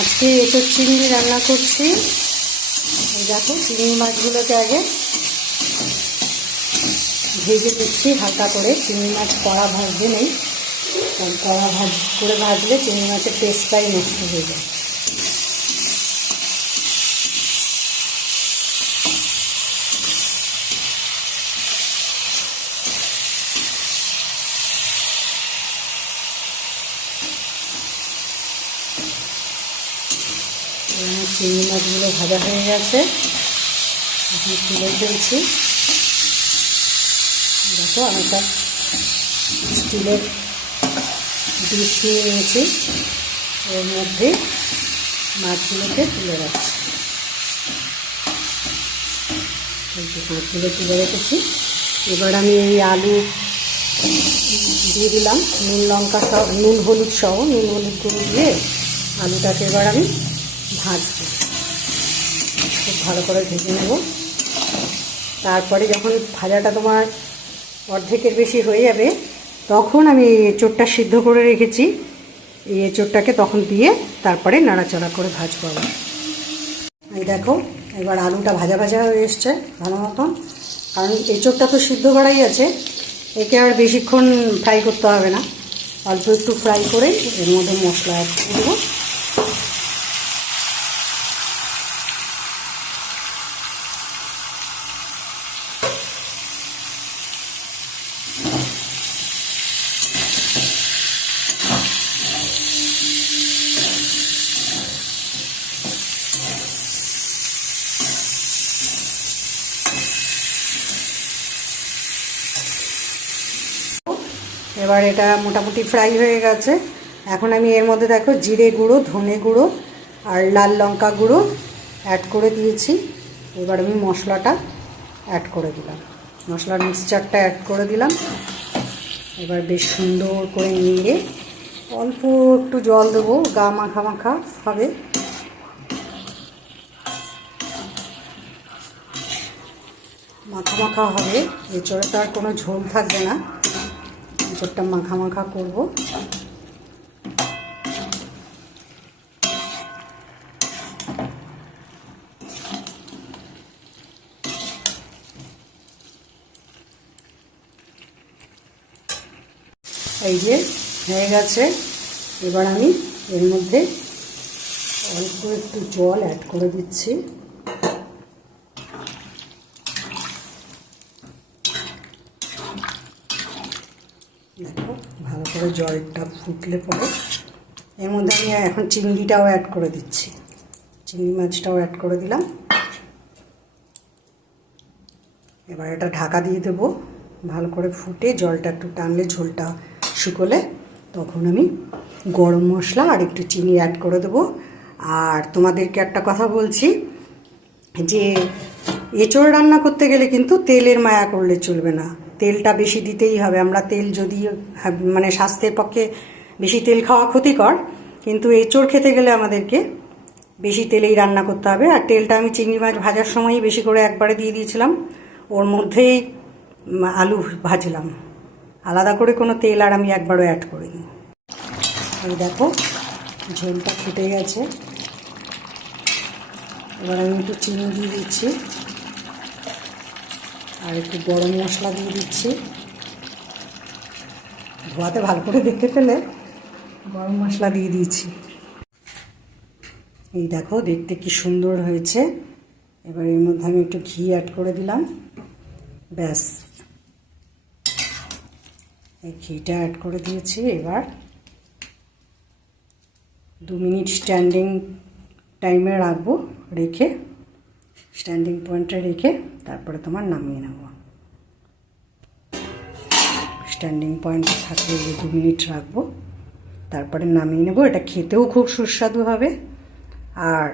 আজকে এঁচোড় চিংড়ি রান্না করছি। এই দেখো, চিংড়ি মাছগুলোকে আগে ভেজে দিচ্ছি হালকা করে। চিংড়ি মাছ কড়া ভাজতে নেই, কারণ কড়া করে ভাজলে চিংড়ি মাছের টেস্টটাই নষ্ট হয়ে যায়। চিংড়ি মাছগুলো ভাজা হয়ে গেছে, এখন তুলে ফেলছি। দেখো, আমি একটা স্টিলের ডিশ নিয়ে নিয়েছি, ওর মধ্যে মাছগুলোকে তুলে রাখছি। মাছগুলো তুলে রেখেছি। এবার আমি এই আলু দিয়ে দিলাম, নুন লঙ্কা সহ, নুন হলুদ গুঁড়ো দিয়ে আলুটাকে এবার আমি ভাজবো, খুব ভালো করে ভেজে নেব। তারপরে যখন ভাজাটা তোমার অর্ধেকের বেশি হয়ে যাবে, তখন আমি এঁচোড়টা সিদ্ধ করে রেখেছি, এই এঁচোড়টাকে তখন দিয়ে তারপরে নাড়াচাড়া করে ভাজবো। এই দেখো, এবার আলুটা ভাজা ভাজা হয়ে এসছে ভালো মতন, কারণ এঁচোড়টা তো সিদ্ধ করাই আছে, একে আর বেশিক্ষণ ফ্রাই করতে হবে না। অল্প একটু ফ্রাই করে এর মধ্যে মশলা অ্যাড করে দেবো। এবার এটা মোটামুটি ফ্রাই হয়ে গেছে। এখন আমি এর মধ্যে দেখো জিরে গুঁড়ো, ধনে গুঁড়ো আর লাল লঙ্কা গুঁড়ো অ্যাড করে দিয়েছি। এবার আমি মশলাটা অ্যাড করে দিলাম, মশলার মিক্সচারটা অ্যাড করে দিলাম। এবার বেশ সুন্দর করে নিয়ে অল্প একটু জল দেবো, গা মাখা মাখা হবে। মাখা মাখা হবে, এঁচোড়টা আর কোনো ঝোল থাকবে না, এঁচোড়টা মাখা মাখা করব। এই যে হয়ে গেছে। এবার আমি এর মধ্যে অল্প একটু জল অ্যাড করে দিচ্ছি। দেখো, ভালো করে জলটা ফুটলে পরে এর মধ্যে আমি এখন চিংড়িটাও অ্যাড করে দিচ্ছি, চিংড়ি মাছটাও অ্যাড করে দিলাম। এবার এটা ঢাকা দিয়ে দেবো, ভালো করে ফুটে জলটা একটু টানলে, ঝোলটা শুকোলে তখন আমি গরম মশলা আর একটু চিনি অ্যাড করে দেবো। আর তোমাদেরকে একটা কথা বলছি, যে এঁচোড় রান্না করতে গেলে কিন্তু তেলের মায়া করলে চলবে না, তেলটা বেশি দিতেই হবে। আমরা তেল যদি মানে স্বাস্থ্যের পক্ষে বেশি তেল খাওয়া ক্ষতিকর, কিন্তু এঁচোড় খেতে গেলে আমাদেরকে বেশি তেলেই রান্না করতে হবে। আর তেলটা আমি চিংড়ি মাছ ভাজার সময়ই বেশি করে একবারে দিয়ে দিয়েছিলাম, ওর মধ্যেই আলু ভাজলাম, আলাদা করে কোনো তেল আর আমি একবারও অ্যাড করিনি। এই দেখো, ঝোলটা ফুটে গেছে। এবার আমি একটু চিনি দিয়ে দিচ্ছি আর একটু গরম মশলা দিয়ে দিচ্ছি। ধোয়াতে ভালো করে দেখতে পেলে গরম মশলা দিয়ে দিয়েছি। এই দেখো, দেখতে কি সুন্দর হয়েছে। এবার এর মধ্যে আমি একটু ঘি অ্যাড করে দিলাম, ব্যাস, এই ঘিটা অ্যাড করে দিয়েছি। এবার 2 মিনিট স্ট্যান্ডিং টাইমে রাখবো, রেখে স্ট্যান্ডিং পয়েন্টে রেখে তারপরে তোমার নামিয়ে নেব। স্ট্যান্ডিং পয়েন্টে থাকলে 2 মিনিট রাখবো, তারপরে নামিয়ে নেব। এটা খেতেও খুব সুস্বাদু হবে। আর